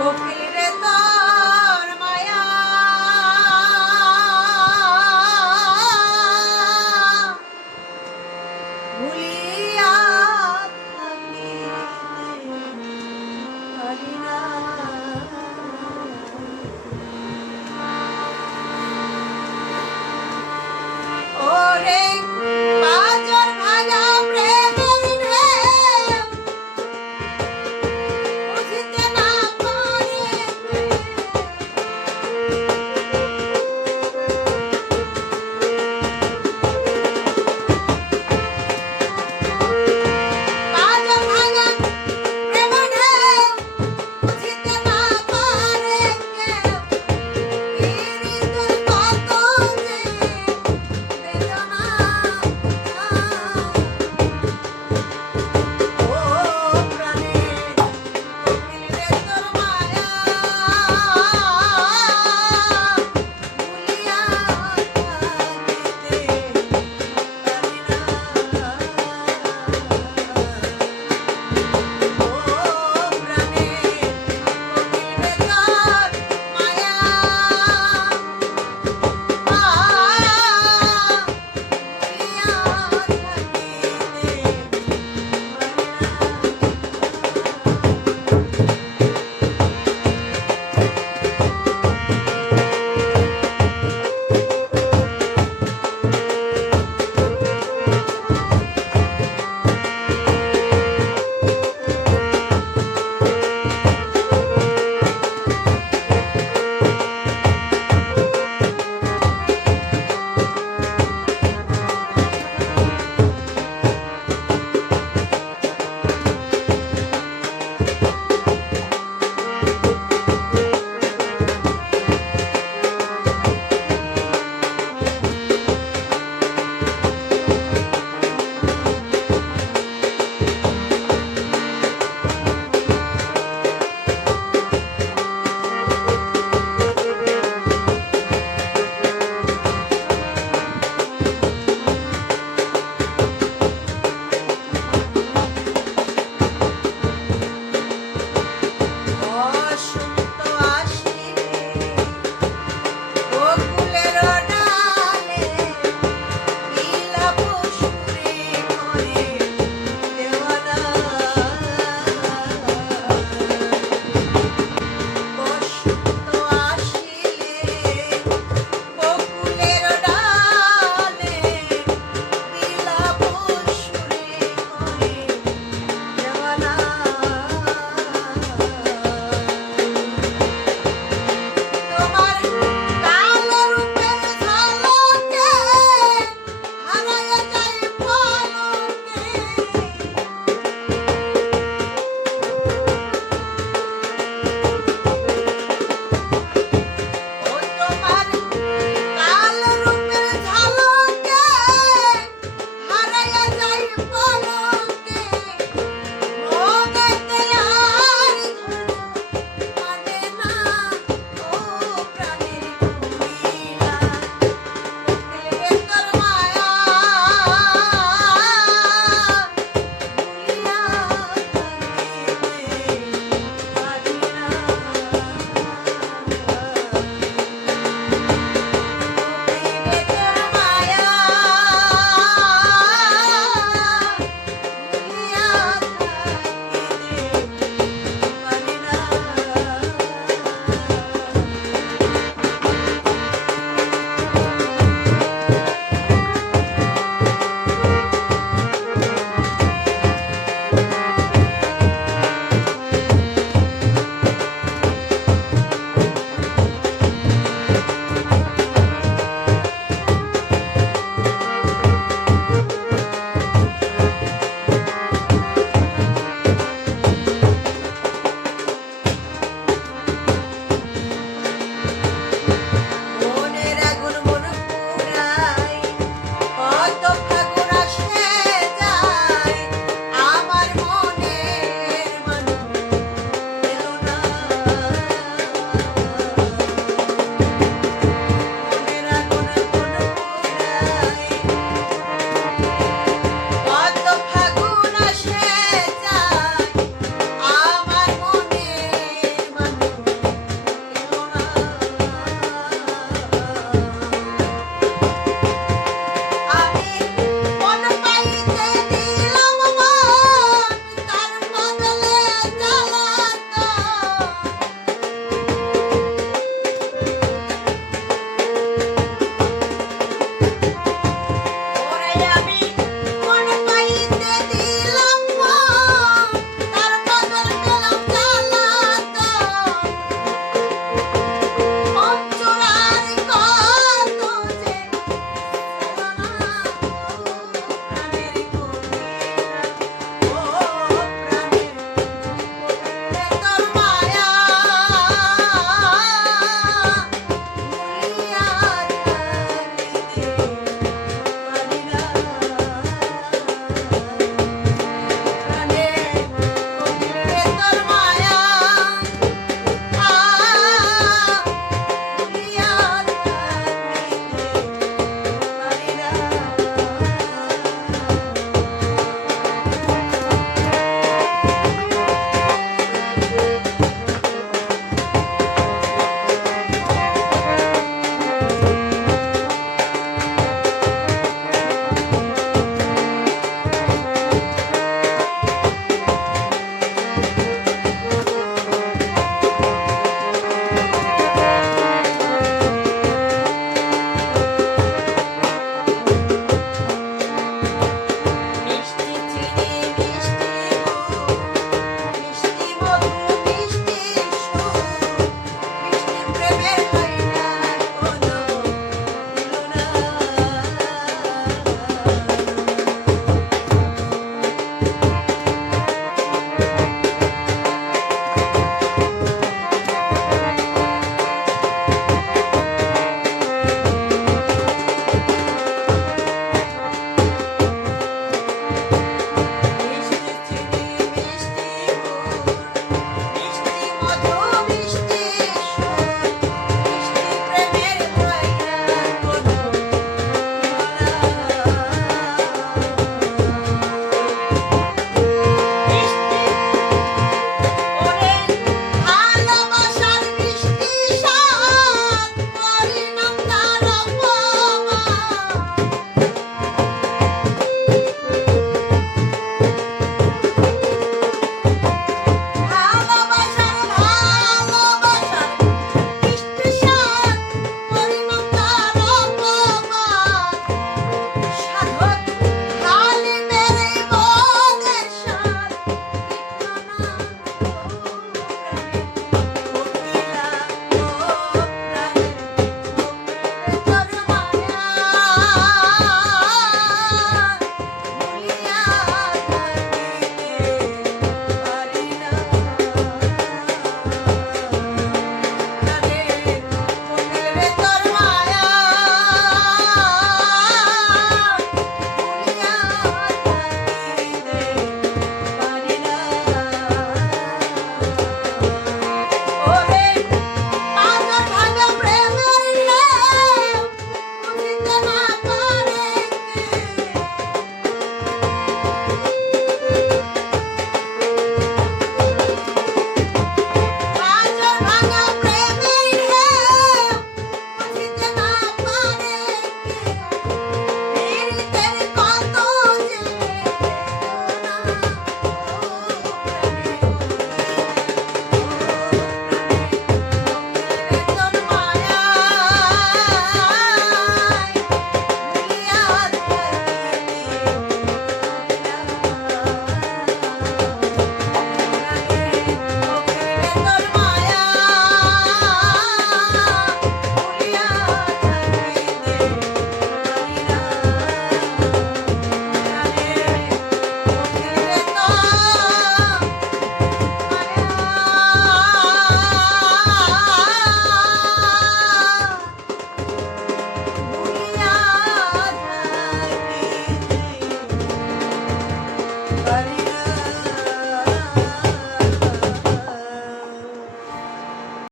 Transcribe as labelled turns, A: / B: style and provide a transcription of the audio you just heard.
A: Okay.